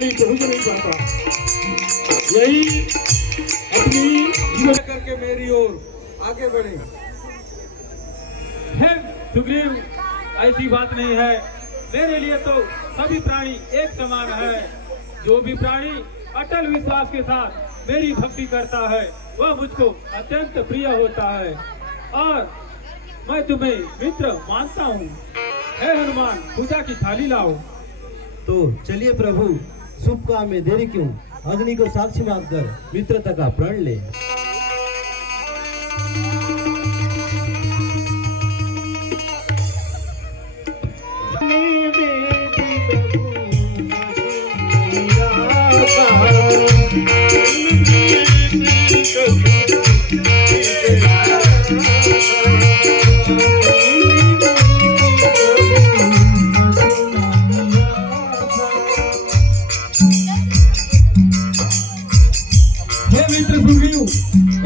पहुंच नहीं पाता। यही अपनी जीवन करके मेरी ओर आगे बढ़े। है सुग्रीव, ऐसी बात नहीं है। मेरे लिए तो सभी प्राणी एक समान है। जो भी प्राणी अटल विश्वास के साथ मेरी भक्ति करता है वह मुझको अत्यंत प्रिय होता है और मैं तुम्हें मित्र मानता हूँ। हे हनुमान, पूजा की थाली लाओ। तो चलिए प्रभु, शुभ काम में देरी क्यों? अग्नि को साक्षी मानकर मित्रता का प्रण ले।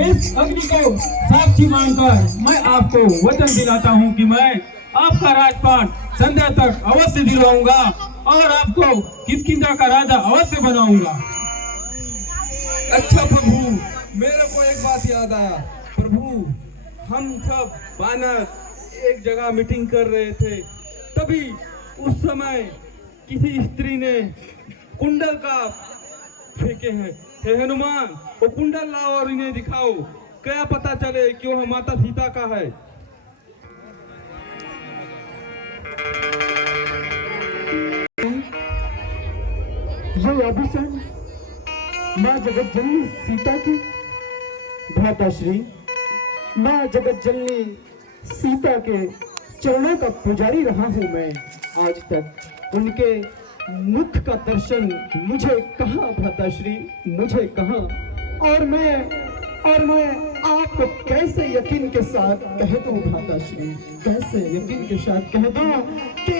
इस अग्नि को साक्षी मानकर मैं आपको वचन दिलाता हूँ कि मैं आपका राजपाट संध्या तक अवश्य दिलवाऊंगा और आपको किष्किंधा का राजा अवश्य बनाऊंगा। अच्छा प्रभु, मेरे को एक बात याद आया। प्रभु, हम सब वानर एक जगह मीटिंग कर रहे थे, तभी उस समय किसी स्त्री ने कुंडल का फेंके हैं। हे हनुमान, वो कुंडल लाओ और इन्हें दिखाओ, क्या पता चले कि वह माता सीता का है। ये आभूषण माँ जगत जननी सीता की। भ्राताश्री, माँ जगत जननी सीता के चरणों का पुजारी रहा हूँ मैं आज तक। उनके मुख का दर्शन मुझे कहाँ भ्राताश्री, मुझे कहाँ? और मैं आपको कैसे यकीन के साथ कह दूं भ्राताश्री, कैसे यकीन के साथ कह दूं कि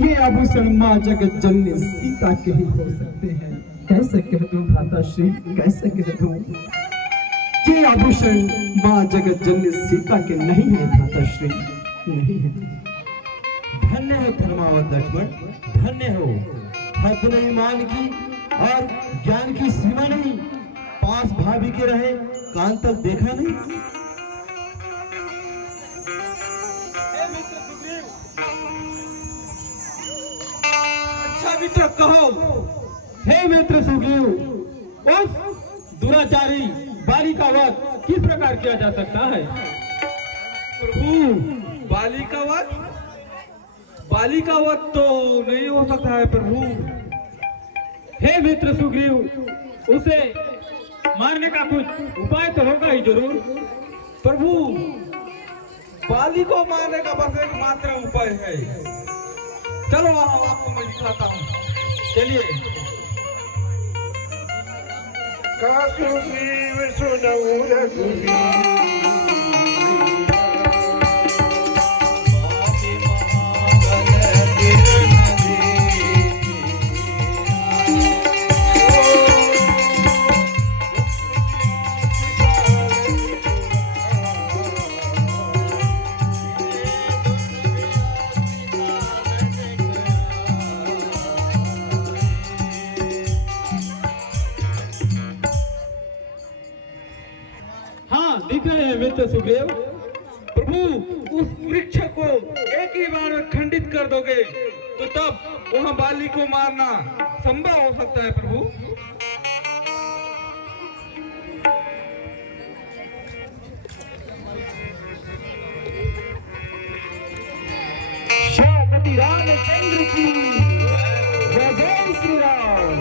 ये आभूषण माँ जगत जननी सीता के ही हो सकते हैं? कैसे कह दूं भ्राताश्री, कैसे कह दूं? ये आभूषण माँ जगत जननी सीता के नहीं है भ्राताश्री, नहीं है। धन्य हो धर्मावत लक्ष्मण, धन्य हो। हद नहीं मान की और ज्ञान की सीमा नहीं। पास भाभी के रहे, कान तक देखा नहीं। अच्छा मित्र कहो। हे मित्र सुग्रीव, उस दुराचारी बाली का वध किस प्रकार किया जा सकता है? प्रभु, बाली का वध तो नहीं हो सकता है प्रभु। हे मित्र सुग्रीव, उसे मारने का कुछ उपाय तो होगा ही जरूर। प्रभु, बाली को मारने का बस एक मात्र उपाय है। चलो आपको मैं दिखाता हूँ, चलिए। दिख रहे हैं मित्र सुग्रीव। प्रभु, उस वृक्ष को एक ही बार में खंडित कर दोगे तो तब वहाँ बाली को मारना संभव हो सकता है प्रभु। शाहपति रामचंद्र की जय। जय श्री राम।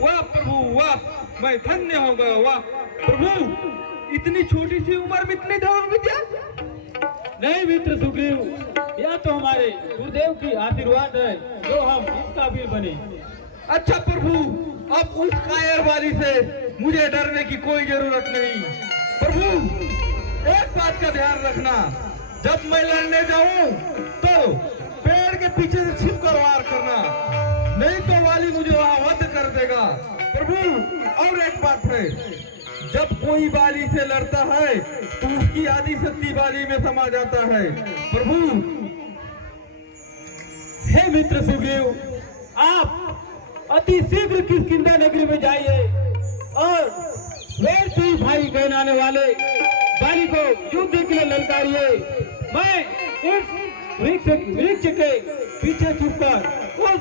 वाह प्रभु वाह, मैं धन्य हो गया। वाह प्रभु, इतनी छोटी सी उम्र में इतनी धर्म विद्या। नहीं मित्र सुग्रीव, यह तो हमारे गुरुदेव की आशीर्वाद है जो हम इस काबिल बने। अच्छा प्रभु, अब उस कायर वाली से मुझे डरने की कोई जरूरत नहीं। प्रभु, एक बात का ध्यान रखना, जब मैं लड़ने जाऊं तो पेड़ के पीछे से छिपकर वार करना, नहीं तो वाली मुझे वहां वध कर देगा। प्रभु, और एक बात है, जब कोई बाली से लड़ता है तो उसकी आदि शक्ति बाली में समा जाता है। प्रभु, हे मित्र सुग्रीव, आप अति शीघ्र किष्किंधा नगरी में जाइए और वेर से ही भाई कहनाने वाले बाली को युद्ध के लिए ललकारिए। मैं इस वृक्ष के पीछे छुपकर उस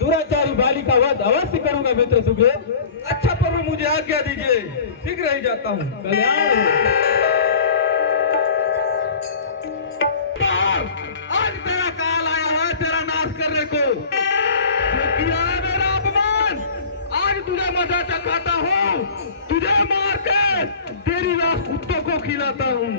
दुराचारी बाली का वध अवश्य करूंगा मित्र सुग्रीव। अच्छा प्रभु, मुझे आज्ञा दीजिए, शीघ्र ही जाता हूँ। कल्याण हो। आज तेरा काल आया है तेरा नाश करने को। जो किया है मेरा अपमान, आज तुझे मजा चखाता हूँ, तुझे मार के तेरी लाश कुत्तों को खिलाता हूँ।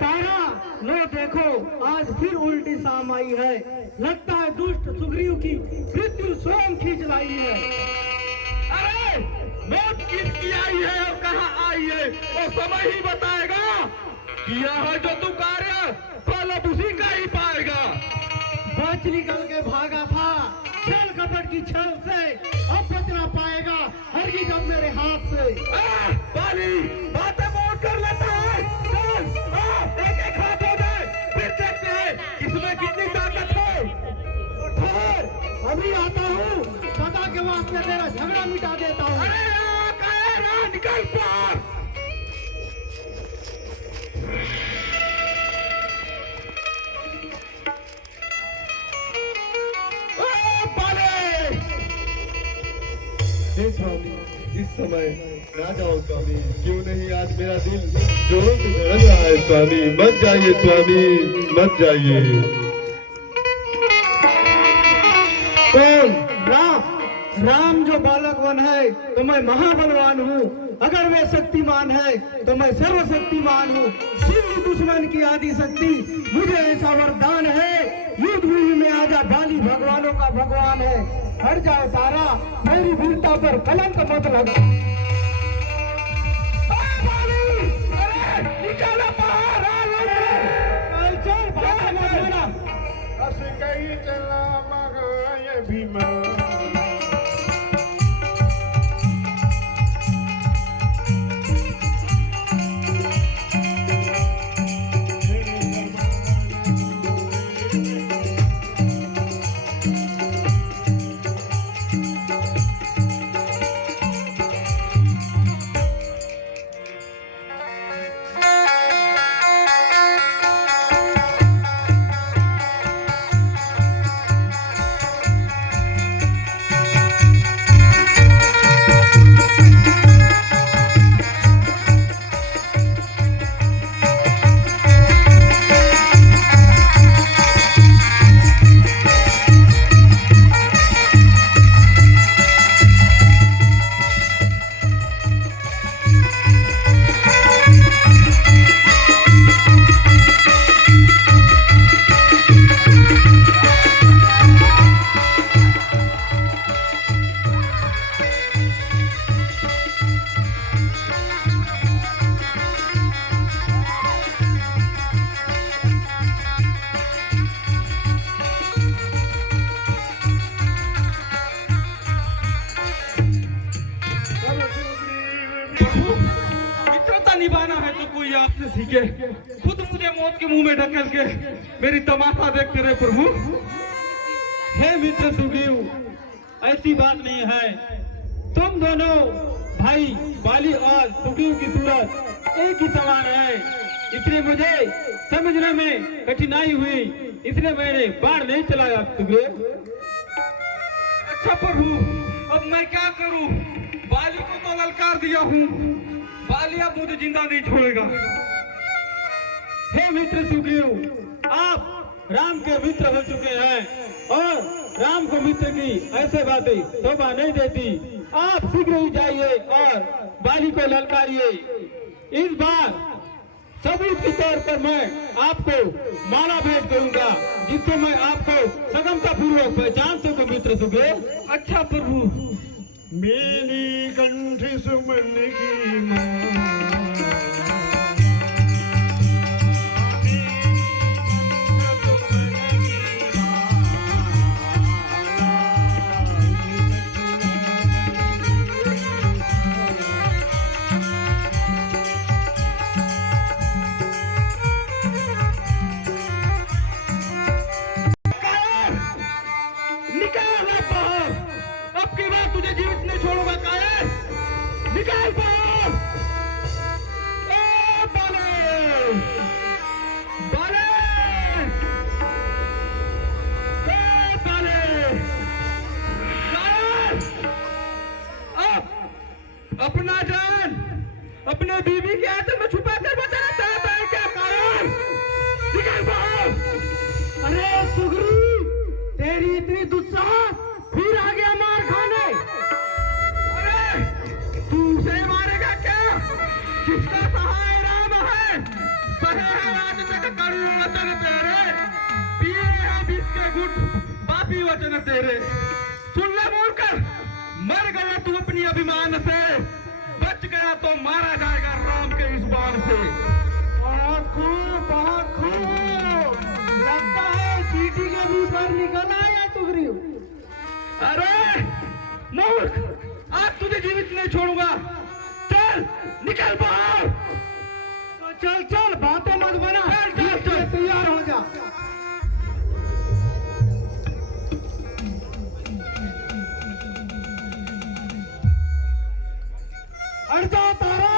तारा, लो देखो, आज फिर उल्टी शाम आई है। लगता है दुष्ट सुग्रीव की मृत्यु स्वयं खींच लाई है। अरे मौत किसकी आई है और कहाँ आई है वो समय ही बताएगा। किया है जो तू कार्य, फल अब उसी का ही पाएगा। बच निकल के भागा था छल कपट की छल से, अब बचना पाएगा हरगी जब मेरे हाथ से। बाली बातें बहुत कर लेता है। चल एक एक हाथ हो जाए, फिर देखते हैं किसमें कितनी ताकत है। ठहर, अभी आता हूँ, सदा के वास्ते तेरा झगड़ा मिटा देता हूँ। अरे निकल पार। हे स्वामी, इस समय ना जाओ स्वामी। क्यों नहीं आज मेरा दिल जोरों से धड़क रहा है स्वामी। मत जाइए स्वामी, मत जाइए। कौन? राम जो बालक वन है तो मैं महाबलवान हूँ। अगर मैं शक्तिमान है तो मैं सर्वशक्तिमान हूँ। शिव दुश्मन की आदि शक्ति, मुझे ऐसा वरदान है। युद्ध भूमि में आजा, बाली भगवानों का भगवान है। हट जाओ तारा, मेरी वीरता पर कलंक मत लगा। निकाला बाहर। चल बाहर मत जाना। मित्रता निभाना है तो कोई आपसे सीखे। खुद मुझे मौत के मुंह में ढकेल के मेरी तमाशा देखते रहे प्रभु। हे मित्र सुग्रीव, ऐसी बात नहीं है। तुम दोनों भाई बाली और सुग्रीव की सूरत एक ही समान है, इसलिए मुझे समझने में कठिनाई हुई, इसलिए मैंने बाढ़ नहीं चलाया सुग्रीव। अच्छा प्रभु, अब मैं क्या करूं? बाली को तो ललकार दिया हूं, बाली अब मुझे जिंदा नहीं छोड़ेगा। हे मित्र सुग्रीव, आप राम के मित्र हो चुके हैं और राम को मित्र की ऐसे बातें शोभा नहीं देती। आप शीघ्र ही जाइए और बाली को ललकारिए। इस बार सबूत के तौर पर मैं आपको माला भेंट करूंगा, जिससे मैं आपको सगमता पूर्वक पहचान सकूं मित्र सुग्रीव। अच्छा प्रभु। मेरी कंठ सुमन की मां, निकल क्या अलग बाहर, अब की बार तुझे जीवित नहीं छोड़ूंगा कायर, निकाल बाहर। ए बाले, बाले, ए बाले, कायर, अब अपना जान अपने बीवी के आंचल में छुपा कर बचाना चाहता है क्या कायर, निकाल बाहर। अरे सुग्रीव, तेरी इतनी दुस्साहस फिर आ गया मार खाने। अरे तू उसे मारेगा क्या जिसका सहाय राम है, सहे है आज तक कड़ू वचन तेरे, पिए है विष के घुट पापी वचन तेरे। सुन ले मूर्ख, मर गया तू अपनी अभिमान से, बच गया तो मारा जाएगा राम के इस बाण से। लगता है चीटी के भीतर निकल आया सुग्रीव। अरे मूर्ख, आज तुझे जीवित नहीं छोड़ूंगा, चल निकल बाहर। तो चल चल, बातें मत बना, चल चल चल, तैयार हो जा। हट जा तारा।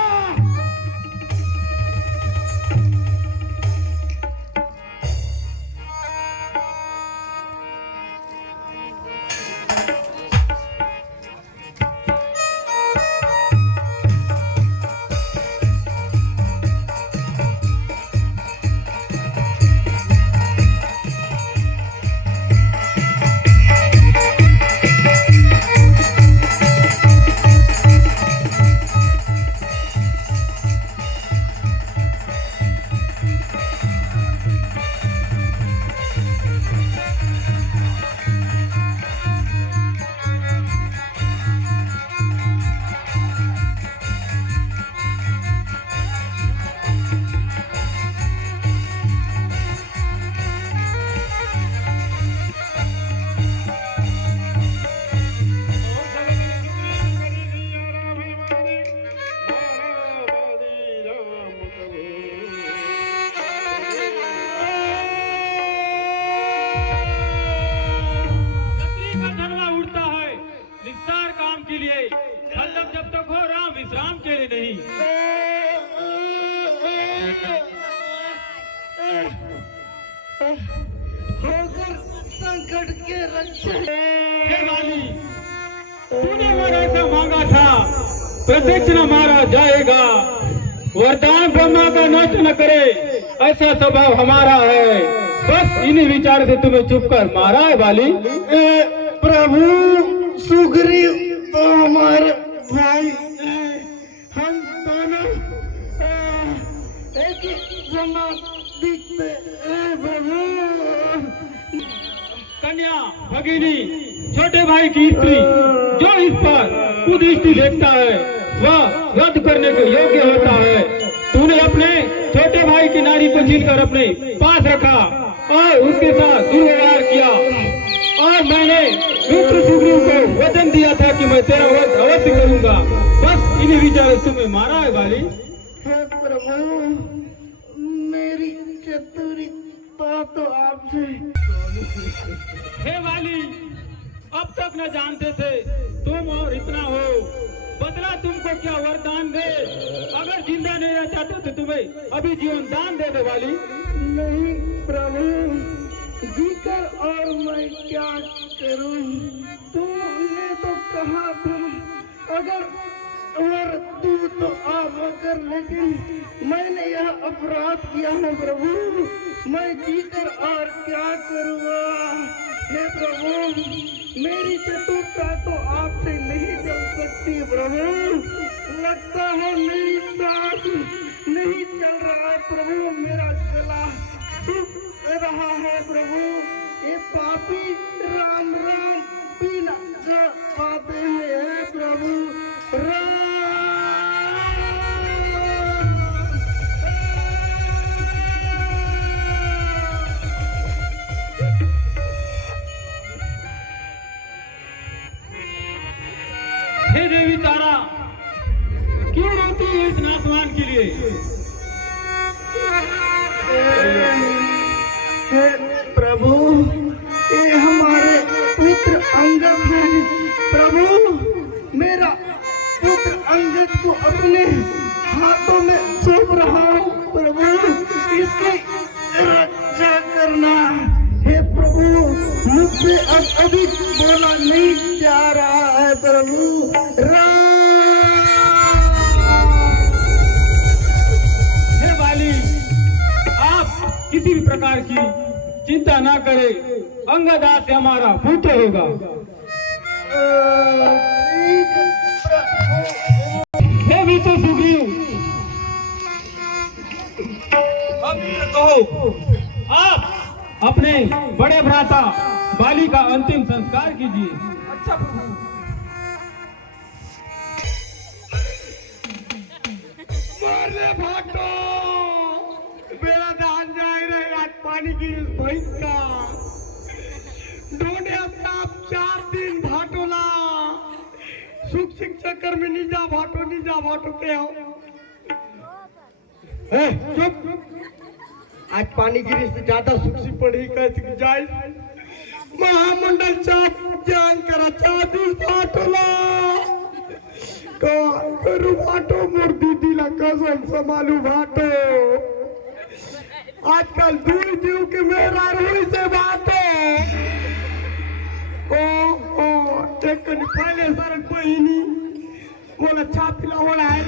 होकर संकट के रक्षक। हे वाली, तूने वर ऐसा मांगा था, प्रत्यक्ष न मारा जाएगा, वरदान ब्रह्मा का नष्ट न करे, ऐसा स्वभाव हमारा है। बस इन्हीं विचार से तुम्हें चुप कर मारा है वाली। प्रभु सुग्रीव तो हमारे भाई, हम दोनों एक ही समान दिखते हैं प्रभु। कन्या भगिनी, छोटे भाई की स्त्री जो इस पर कुदृष्टि देखता है वह रद्द करने के योग्य होता है। तूने अपने छोटे भाई की नारी को छीनकर अपने पास रखा और उसके साथ दुर्व्यवहार किया, और मैंने मित्र सुग्रीव को वचन दिया था कि मैं तेरा वध अवश्य करूंगा। बस इन्हीं विचार से तुम्हें मारा है वाली। हे प्रभु, मेरी चतुरता तो आपसे। हे वाली, अब तक न जानते थे तुम और इतना हो, बदला तुमको क्या वरदान दे। अगर जिंदा नहीं रह चाहते तो तुम्हें अभी जीवन दान दे दे वाली। नहीं प्रभु, जीकर और मैं क्या करूं? तुमने तो कहा था अगर वर दूं तो आप अगर, लेकिन मैंने यह अपराध किया है प्रभु, मैं जीकर और क्या करूँगा? हे प्रभु, मेरी चतुरता तो आपसे नहीं चल सकती प्रभु। लगता है मेरी सांस नहीं चल रहा है प्रभु, मेरा गला सूख रहा है प्रभु। ये पापी राम राम भी न कर पाते हैं प्रभु। हे देवी तारा, क्यों रोती है इस नासवान के लिए? हे प्रभु, ये हमारे पुत्र पुत्र अंगद है। प्रभु, मेरा पुत्र अंगद को अपने हाथों में सौंप रहा हूँ। प्रभु, इसकी रक्षा करना। हे प्रभु, मुझसे अब अधिक बोला नहीं जा रहा है। प्रभु, हे बाली, आप किसी भी प्रकार की चिंता ना करें, अंगद आज से हमारा पुत्र होगा। हे भी तो सुग्रीव, अब ये कहो। आप अपने बड़े भ्राता बाली का अंतिम संस्कार कीजिए। अच्छा प्रभु। मारने भाटो, मेरा दान जाए रहे आज पानी की इस भैंस का। ढूंढे अपना आप 4 दिन भाटोला। सुख सिंह चक्कर में नहीं जा भाटो के हो। चुप, आज पानी गिरी से ज्यादा सुख सी पड़ी कैसे जाए। महामंडल चाप जान करा 4 दिन भाटोला। करू भाटो, मोर दीदी ला कसम संभालू भाटो। आजकल दूर जीव के मेरा रूई से बाटे। ओ एक पहले सरक बहिनी मोला छापिला वाला है।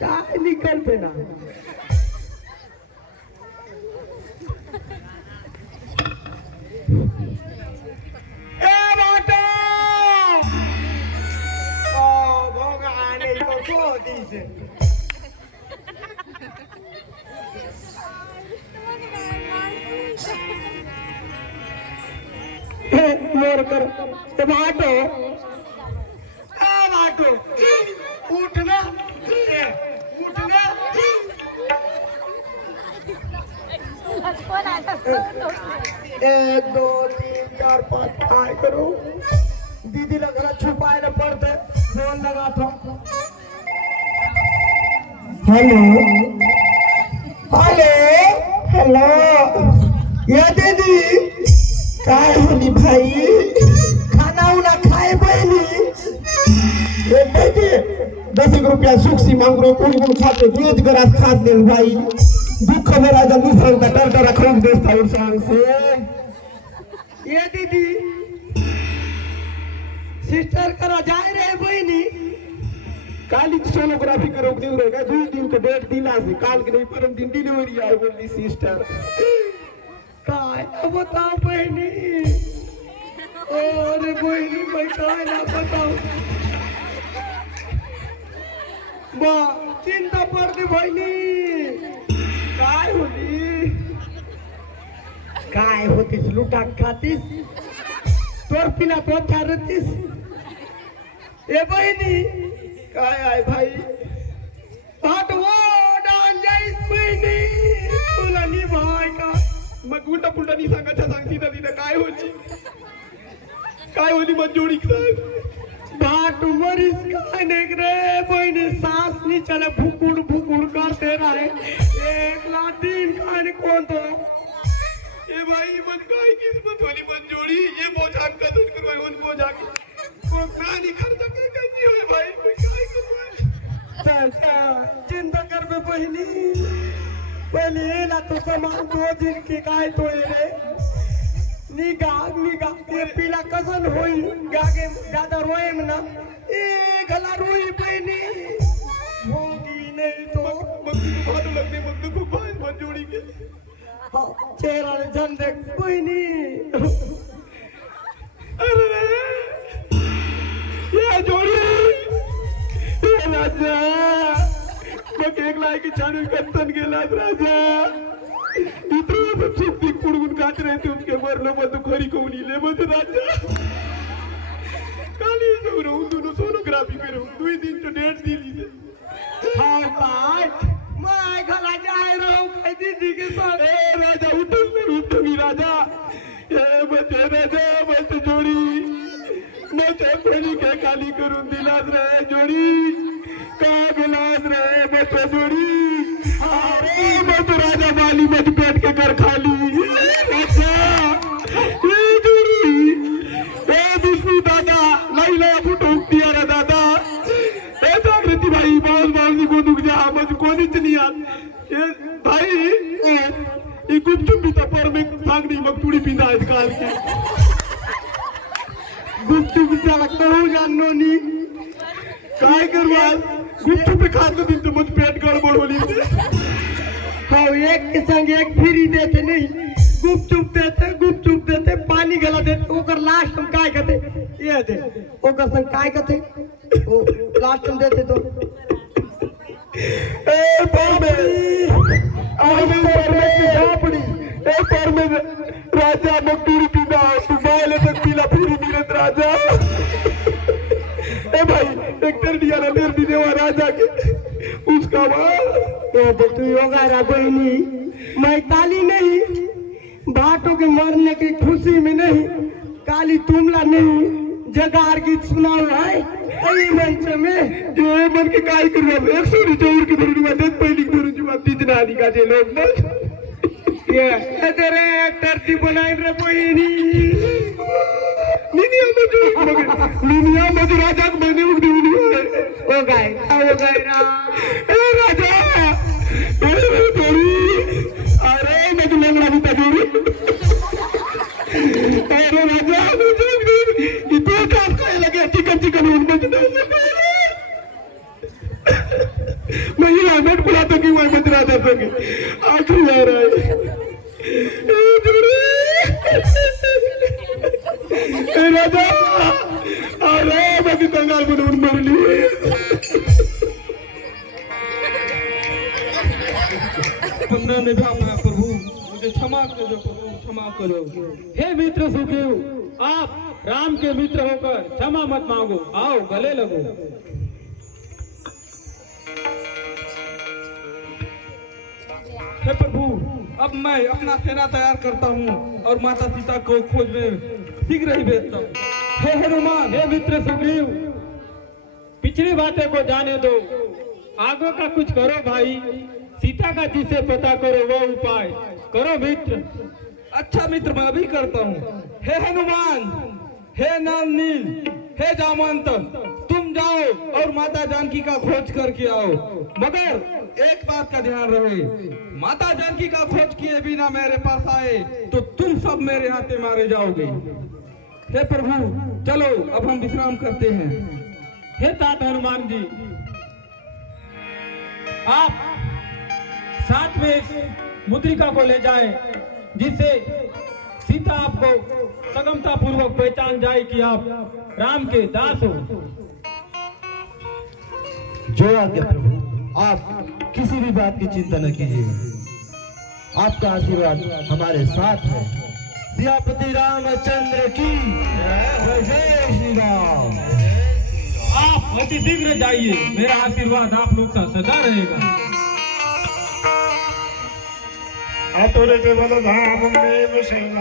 काय निकलते ना। ए बाटो, ओ भगवान को दी से मोर कर बाटो। बाटो, उठना, उठना। 1 2 3 4 5 खाए करो। दीदी लग रहा छुपाए न पड़ते। फोन लगा था। हेलो हेलो या दीदी, काय होली भाई? खाना उना खाए बहनी? 10 रुपया सुख सी मांग रो, कोई खाते रोज गरास खात दे भाई। दुख मेरा जब दूसरा का डर रखो देता और सांग से। ये दीदी सिस्टर करा जाए रहे बहनी। काली सोनोग्राफी करो नहीं रहेगा। 2 दिन के डेट दिला से काल के नहीं परम दिन डिलीवरी आए बोली सिस्टर। काय बताओ बहनी? अरे बहनी मैं काय ना बताऊं। बा चिंता पड़ती बहनी। काय होतीस लुटा खातीस? तोर पिला तो थारतीस। ए बहिनी काय आहे भाई? हात वो डाल जाईस बहिनी। तुला नी भाई का मग उलटा पुलटा नी सांगायचं सांगती ना तिथं काय होली मंजूरी भाट मरीस काय नाही रे बहिणी। सास नी चले भुकुड़ करते रहे। 1 लाटीन काय कोण तो? ये भाई मन काय किस्मत वाली मंजूरी। ये बोझा कदर करवाई उन बोझा को प्राणी खर्च कैसी होए भाई? कोई काय करवाए? चिंता कर बे बहिनी। पहले ला तो समान 2 दिन की काय तो रे। निगा के पीला कसन होई। गागे ज्यादा रोए ना। ए गला रोई बहिनी होगी नहीं तो मग भालो लगते मग तो खूप भाई मंजूरी के। हाँ चेहरा जन देख बहिनी। अरे ये जोड़ी ये राजा मग 1 लाख छान कत्तन गेला राजा। इतना सब सुख कुड़गुन काट रहे थे उनके मरने में तो खरी कौनी ले मत राजा। काली जो रहूं दोनों सोनोग्राफी में रहूं 2 दिन तो डेट दी ली। हाँ भाई मैं घला जाए रहूं कई दीदी के साथ। ए राजा उठनी राजा। ए बचे राजा बच जोड़ी मैं चेपड़ी के काली करूं दिलास रहे जोड़ी का गिलास रहे बच जोड़ी। अरे मत राजा माली मत पेट के घर खाली। मांगनी मकतूड़ी पींदा है काल के गुपचुप साला कहो जानो नी काय करवा गुपचुप पे खाते दिन तो मुझ पेट गड़बड़ होली कहो एक के संग एक फ्री देते नहीं गुपचुप देते पानी गला देते ओकर लास्ट हम काय कहते ये दे ओकर संग काय कहते ओ लास्ट हम देते तो ए बाबे आने पर में झापड़ी ए पर में राजा मकतूड़ी पींदा तू बाले तक पीला फिर नीरज राजा ए भाई एक कर दिया ना देर देवा राजा के उसका वाल ये तो तू योगा रागोइनी मैं काली नहीं भाटों के मरने की खुशी में नहीं काली तुमला नहीं जगार गीत सुनाओ है अई मंच में ये मन के काय करवा 104 की धरुवा देख पहली धरुवा तीजना नी का जे लोग ना ये तेरे धरती बनाई रे कोई नहीं दुनिया में जो राजा को बने उठ दी ओ गए रा ए राजा ए तेरी अरे मैं तो लंगड़ा भी तगड़ी अरे राजा ये तो काम का लगे चिकन उनको मैं ये लामेट बुलाता कि मैं मत राजा सके आखिरी आ रहा है ए राजा अरे मैं भी कंगाल को ढूंढ मर ली बंदा ने भी अपना प्रभु मुझे क्षमा करो प्रभु क्षमा करो। हे मित्र सुग्रीव, आप राम के मित्र होकर क्षमा मत मांगो, आओ गले लगो। हे प्रभु अब मैं अपना सेना तैयार करता हूँ और माता सीता को खोज में शीघ्र ही भेजता हूँ। हे हनुमान, हे मित्र सुग्रीव, पिछली बातें को जाने दो, आगे का कुछ करो भाई। सीता का जिसे पता करो वो उपाय करो मित्र। अच्छा मित्र मैं भी करता हूँ। हे हनुमान, हे नल नील, हे जामवंत, तुम जाओ और माता जानकी का खोज करके आओ, मगर एक बात का ध्यान रहे, माता जानकी का खोज किए बिना मेरे पास आए तो तुम सब मेरे हाथे मारे जाओगे। हे प्रभु चलो अब हम विश्राम करते हैं। हे तात हनुमान जी, आप साथ में इस मुद्रिका को ले जाएं, जिससे सीता आपको सगमता पूर्वक पहचान जाए कि आप राम के दास हो। जो आज्ञा प्रभु, आप किसी भी बात की चिंता न कीजिए, आपका आशीर्वाद हमारे साथ है। सियापति रामचंद्र की जय। जय श्री राम। आप अति शीघ्र जाइए, मेरा आशीर्वाद आप लोग का सदा रहेगा। आतुर केवल धाम में सेना